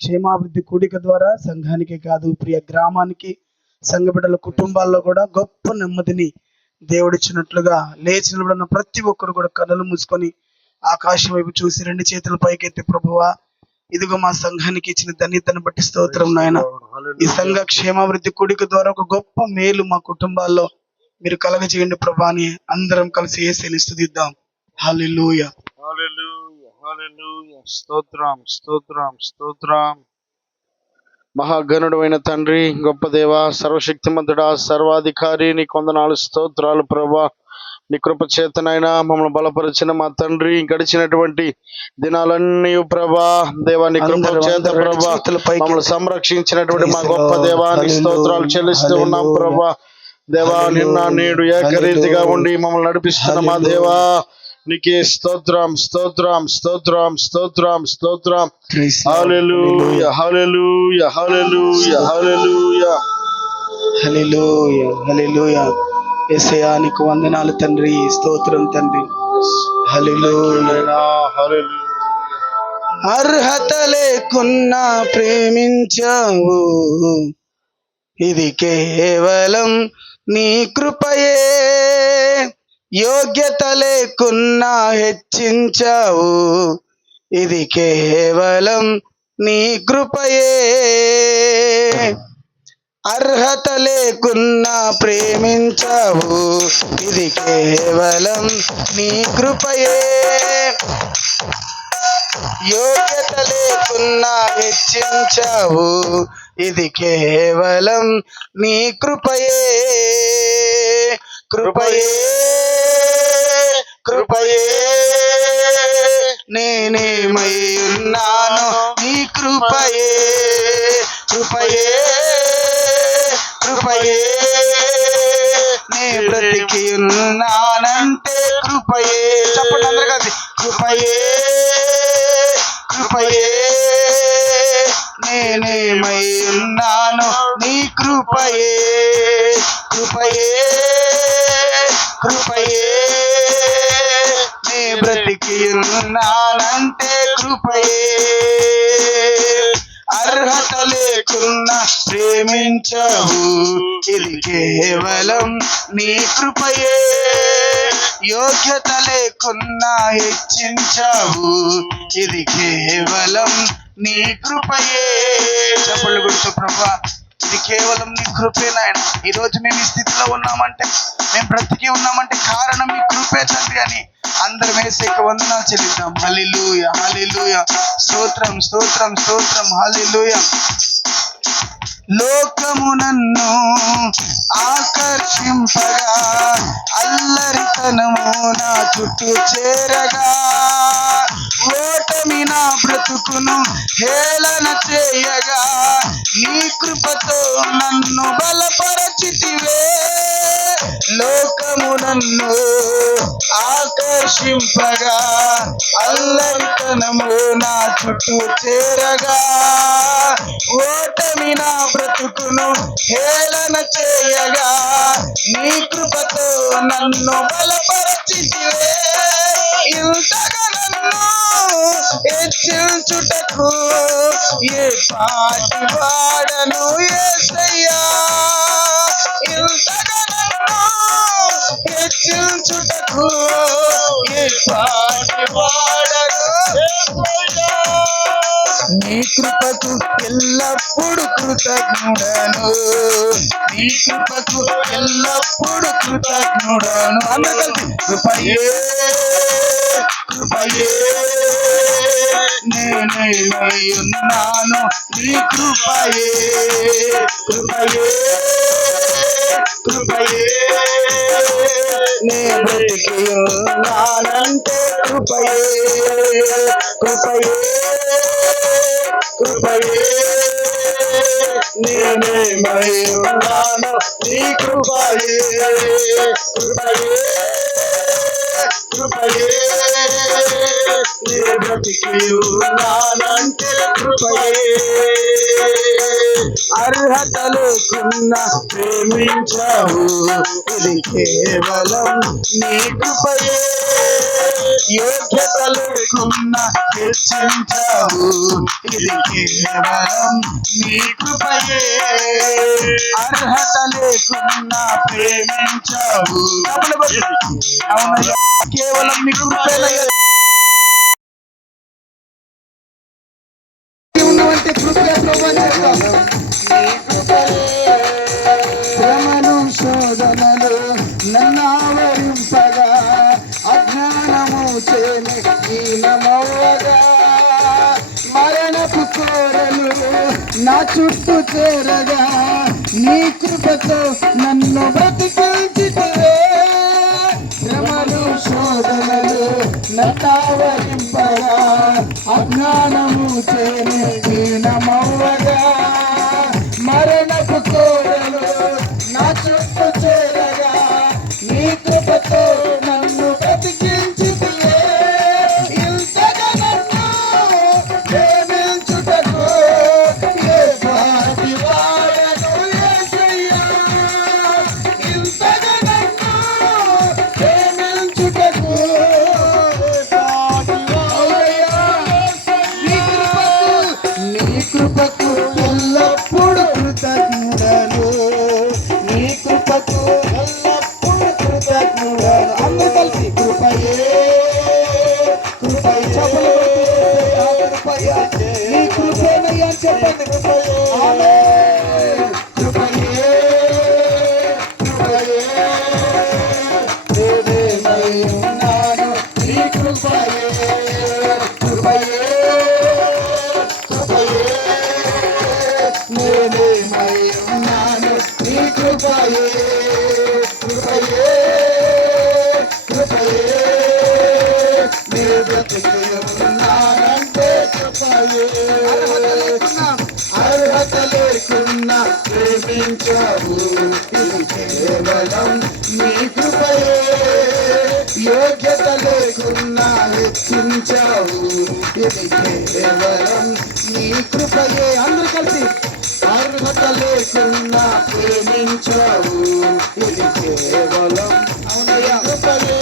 క్షేమాభివృద్ధి కూడిక ద్వారా సంఘానికే కాదు, ప్రియ గ్రామానికి, సంఘ బిడ్డల కుటుంబాల్లో కూడా గొప్ప నెమ్మదిని దేవుడిచ్చినట్లుగా లేచి నిలబడిన ప్రతి ఒక్కరు కూడా కళ్ళలు మూసుకొని ఆకాశం వైపు చూసి 2 చేతులు పైకెత్తి, ప్రభువా ఇదిగో మా సంఘానికి ఇచ్చిన ధన్యతను బట్టి స్తోత్రం నాయన. ఈ సంఘ క్షేమాభివృద్ధి కూడిక ద్వారా ఒక గొప్ప మేలు మా కుటుంబాల్లో మీరు కలగజేయండి ప్రభా అని అందరం కలిసి యేసుని స్తుతిద్దాం. హల్లెలూయా, హల్లెలూయా, హల్లెలూయా. స్తోత్రం, స్తోత్రం, స్తోత్రం. మహాగణుడు అయిన తండ్రి, గొప్ప దేవ, సర్వశక్తిమంతుడా, సర్వాధికారి, నీ కొందనాలు స్తోత్రాలు ప్రభా. నీ కృప చేతనైనా మమ్మల్ని బలపరిచిన మా తండ్రి, గడిచినటువంటి దినాలన్నీ ప్రభా దేవా నీ కృప చేత ప్రభా మమ్మల్ని సంరక్షించినటువంటి మా గొప్ప దేవా నీ స్తోత్రాలు చెల్లిస్తూ ఉన్నాం ప్రభా. దేవా నిన్న నేడు ఏకరీతిగా ఉండి మమ్మల్ని నడిపిస్తున్న మా దేవా నీకే స్తోత్రం, స్తోత్రం, స్తోత్రం, స్తోత్రం, స్తోత్రం. హల్లెలూయా, హల్లెలూయా, హల్లెలూయా, హల్లెలూయా, హల్లెలూయా, హల్లెలూయా. యేసయ్యా నీకు వందనాలు తండ్రి, స్తోత్రం తండ్రి. హల్లెలూయా, హల్లెలూయా. అర్హత లేకున్నా ప్రేమించావు, ఇది కేవలం నీ కృపయే. యోగ్యత లేకున్నా హెచ్చించావు, ఇది కేవలం నీ కృపయే. అర్హత లేకున్నా ప్రేమించావు, ఇది కేవలం నీ కృపయే. యోగ్యత లేకున్నా హెచ్చించావు, ఇది కేవలం నీ కృపయే. కృపయే, కృపయే, నేనేమై ఉన్నాను నీ కృపయే. కృపయే, కృపయే, నే బ్రతికి ఉన్నానంటే కృపయే. చెప్పండి అందరు కలిసి, కృపయే, కృపయే, నేనేమై ఉన్నాను నీ కృపయే. కృపయే, కృపయే, నే బ్రతికి ఉన్నానంటే కృపయే. అర్హత లేకున్నా ప్రేమించావు, ఇది కేవలం నీ కృపయే. యోగ్యత లేకున్నా హెచ్చించావు, ఇది కేవలం నీ కృపయే. చెప్పండి గుర్తు ప్రభా, ఇది కేవలం నీ కృపే నాయన. ఈరోజు మేము ఈ స్థితిలో ఉన్నామంటే, మేము బ్రతికి ఉన్నామంటే కారణం నీ కృపే తండ్రి అని అందరం యేసయ్యకి వందనాలు చెల్లిద్దాం. హల్లెలూయా, హల్లెలూయా, స్తోత్రం, స్తోత్రం, స్తోత్రం. హల్లెలూయా. లోకము నన్ను ఆకర్షింపగా, అల్లరితనము నా చుట్టూ చేరగా, ఓటమి నా బ్రతుకును హేళన చేయగా, నీ కృపతో నన్ను బలపరచితివే. లోకము నన్ను ఆకర్షింపగా, అల్లరితనము నా చుట్టూ చేరగా, ఓటమి నా బ్రతుకును హేళన చేయగా, నీ కృపతో నన్ను బలపరచితివే. ఇంతగా నన్ను హెచ్చించుటకు ఏ పాటి వాడను యేసయ్యా. ఇంతగా నన్ను హెచ్చించుటకు ఏ పాటి వాడను యేసయ్యా. నీ కృపకు ఎల్లప్పుడు కృతజ్ఞుడను, నీ కృపకు ఎల్లప్పుడు కృతజ్ఞుడను. అందరూ కలిసి, కృపయే, కృపయే, నేనేమై ఉన్నాను నీ కృపయే. కృపయే, కృపయే, నే బ్రతికి ఉన్నానంటే కృపయే. కృపయే, కృపయే, నేనేమై ఉన్నాను నీ కృపయే. కృపయే, కృపయే, నే బ్రతికి ఉన్నానంటే కృపయే. అర్హత లేకున్నా ప్రేమించావు, ఇది కేవలం నీ కృపయే. యోగ్యత లేకున్నా హెచ్చించావు, ఇది కేవలం నీ కృపయే. అర్హత లేకున్నా ప్రేమించావు, అవునయ్యా, కేవలం నీ కృపేనయ్యా. ఉన్నవంటి కృపే శ్రమను శోధనలు నన్ను ఆవరింపగా, అజ్ఞానము చేని హీనమవ్వగా, మరణపు కోరలు నా చుట్టూ చేరగా, నీ కృపతో నన్ను బ్రతికించితివే. శ్రమలు శోధనలు నన్ను ఆవరింపగా, అజ్ఞానము చేని హీనమవ్వగా, మరణపు కోరలు నా చుట్టూ చేరగా, నీ కృపతో నన్ను బ్రతికించితివే. ఇంతగా నన్ను ప్రేమించుటకు ఏ పాటి వాడను యేసయ్యా. ఇంతగా నన్ను ప్రేమించుటకు నీ కృపకు ఎల్లప్పుడు కృతజ్ఞుడను, నీ కృపకు ఎల్లప్పుడు కృతజ్ఞుడను. అందరూ కలిసి కృపయే కృపయే కృపయే నీ కృపేనయ్యా చెప్పండి. ఆమేన్. కృపయే కృపయే నేనేమై ఉన్నాను, నీ కృపయే కృపయే నేనేమై ఉన్నాను, నీ కృపయే కృపయే కృపయే నీ బ్రతికి ఉన్నానంటే కృపయే. అర్హత లేకున్నా ప్రేమించావు, ఇది కేవలం నీ కృపయే. యోగ్యత లేకున్నా హెచ్చించావు, ఇది కేవలం నీ కృపయే. అందరూ కలిసి అర్హత లేకున్నా ప్రేమించావు, ఇది కేవలం అవునయ్యా కృపయే.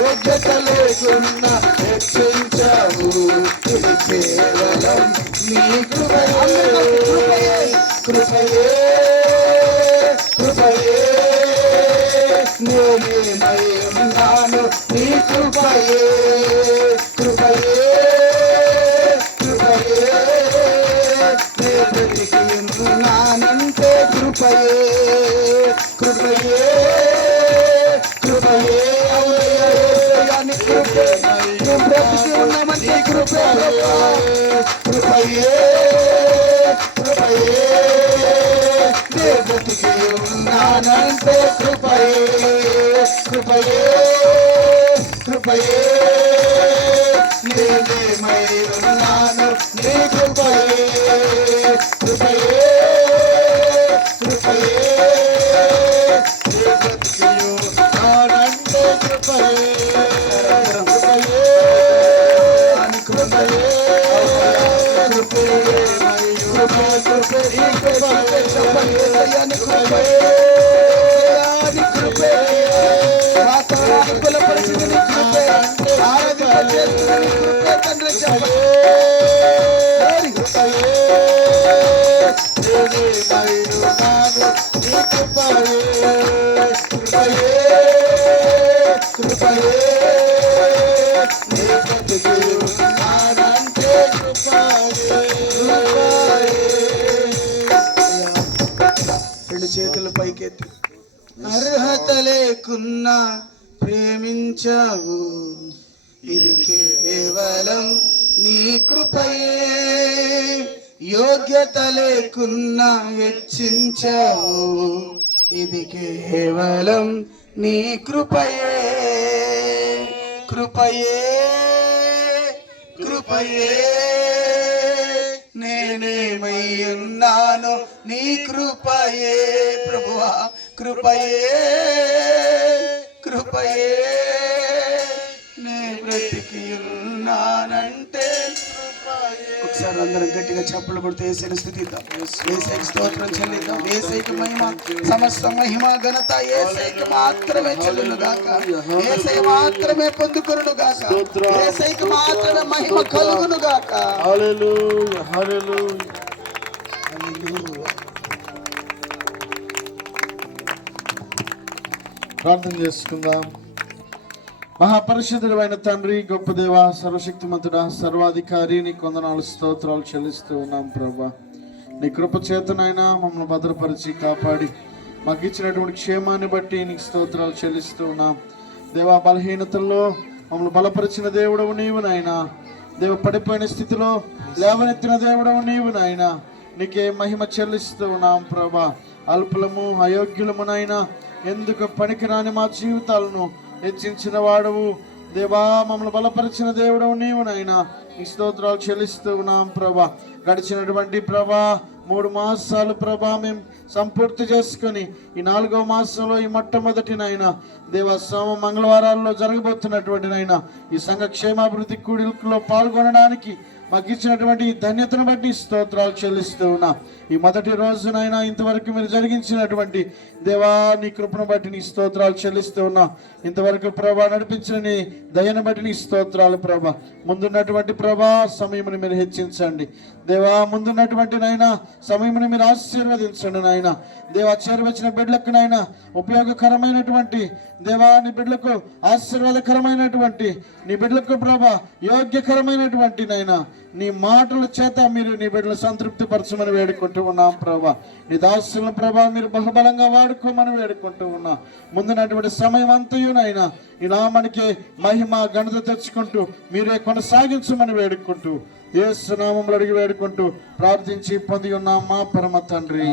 యోగ్యత లేకున్నా హెచ్చించావు, ఇది కేవలం నీ కృపయే కృపయే కృపయే నేనేమై ఉన్నాను, నీ కృపయే కృపయే కృపయే నే బ్రతికి ఉన్నానంటే కృపయే కృపయే కృపయే అవునయ్యా యేసయ్యా నీ కృపే. మేము బ్రతికి ఉన్నామంటే కృపే కృపయే కృపయే నే బ్రతికి ఉన్నానంటే కృపయే కృపయే కృపయే నేనేమై ఉన్నాను, నీ కృపయే కృపయే కృపయే నే బ్రతికి ఉన్నానంటే కృపయే కృపయే కృపయే వాతావరణ పరిస్థితి నీ కృపే. ఆరాధింపజేస్తున్న నీ కృపే తండ్రి చెప్పండి. కృపయే నేనేమై ఉన్నాను, నీ కృపయే కృపయే కృపయే నే బ్రతికి ఉన్నానంటే కృపయే. రెండు చేతులు పైకెత్తి అర్హత లేకున్నా ప్రేమించావు, ఇది కేవలం నీ కృపయే. యోగ్యత లేకున్నా హెచ్చించావు, ఇది కేవలం నీ కృపయే కృపయే కృపయే నేనేమై ఉన్నాను, నీ కృపయే ప్రభువా కృపయే కృపయే నే బ్రతికి ఉన్నానంటే కృపయే. ఒకసారి అందరం గట్టిగా చప్పలు కొడితే యేసయ్యను స్తుతిద్దాం, యేసయ్యకి స్తోత్రం చెల్లిద్దాం. యేసయ్యకి మహిమ, సమస్త మహిమ ఘనత యేసయ్యకి మాత్రమే చెల్లును గాక. యేసయ్య మాత్రమే పొందుకొనును గాక. యేసయ్యకి మాత్రమే మహిమ కలుగును గాక. హల్లెలూయా, హల్లెలూయా. ప్రార్థన చేసుకుందాం. మహాపరిశుద్ధుడు అయిన తండ్రి, గొప్ప దేవ, సర్వశక్తిమంతుడా, సర్వాధికారి, నీ కొందనాలు స్తోత్రాలు చెల్లిస్తూ ఉన్నాం ప్రభా. నీ కృప చేతనైనా మమ్మల్ని భద్రపరిచి కాపాడి మాకు ఇచ్చినటువంటి క్షేమాన్ని బట్టి నీకు స్తోత్రాలు చెల్లిస్తూ ఉన్నాం దేవా. బలహీనతల్లో మమ్మల్ని బలపరిచిన దేవుడవు నీవు నాయనా. దేవ, పడిపోయిన స్థితిలో లేవనెత్తిన దేవుడవు నీవు నాయనా. నీకే మహిమ చెల్లిస్తూ ఉన్నాం ప్రభా. అల్పులము, అయోగ్యులమునైనా ఎందుకు పనికిరాని మా జీవితాలను హెచ్చించిన వాడవు దేవా. మమ్మల్ని బలపరిచిన దేవుడవు నీవు నాయనా. నీ స్తోత్రాలు చెల్లిస్తూ ఉన్నాం ప్రభా. గడిచినటువంటి ప్రభా 3 మాసాలు ప్రభా మేము సంపూర్తి చేసుకుని ఈ 4వ మాసంలో ఈ మొట్టమొదటి నాయన దేవ సోమ మంగళవారాల్లో జరగబోతున్నటువంటి నాయన ఈ సంఘ క్షేమాభివృద్ధి కూడికలో పాల్గొనడానికి మాకు ఇచ్చినటువంటి ధన్యతను బట్టి స్తోత్రాలు చెల్లిస్తూ ఉన్నా. ఈ మొదటి రోజునైనా ఇంతవరకు మీరు జరిగించినటువంటి దేవా నీ కృపను బట్టి నీ స్తోత్రాలు చెల్లిస్తూ ఉన్నా. ఇంతవరకు ప్రభా నడిపించిన నీ దయను బట్టి నీ స్తోత్రాలు ప్రభా. ముందున్నటువంటి ప్రభా సమయమును మీరు హెచ్చించండి దేవా. ముందున్నటువంటి నాయన సమయమును మీరు ఆశీర్వదించండి నాయన దేవా. చేరవచ్చిన బిడ్డలకు నాయన ఉపయోగకరమైనటువంటి దేవా, నీ బిడ్డలకు ఆశీర్వాదకరమైనటువంటి, నీ బిడ్డలకు ప్రభా యోగ్యకరమైనటువంటి నాయన నీ మాటల చేత మీరు నీ బిడ్డలు సంతృప్తి పరచమని వేడుకుంటూ ఉన్నాం ప్రభా. నీ దాసులను ప్రభా మీరు బహుబలంగా వాడుకోమని వేడుకుంటూ ఉన్నా. ముందున్నటువంటి సమయం అంతయు నాయన ఈ నామానికి మహిమ ఘనత తెచ్చుకుంటూ మీరే కొనసాగించమని వేడుకుంటూ యేసు నామములో అడిగి వేడుకుంటూ ప్రార్థించి పొంది ఉన్నాం మా పరమ తండ్రి.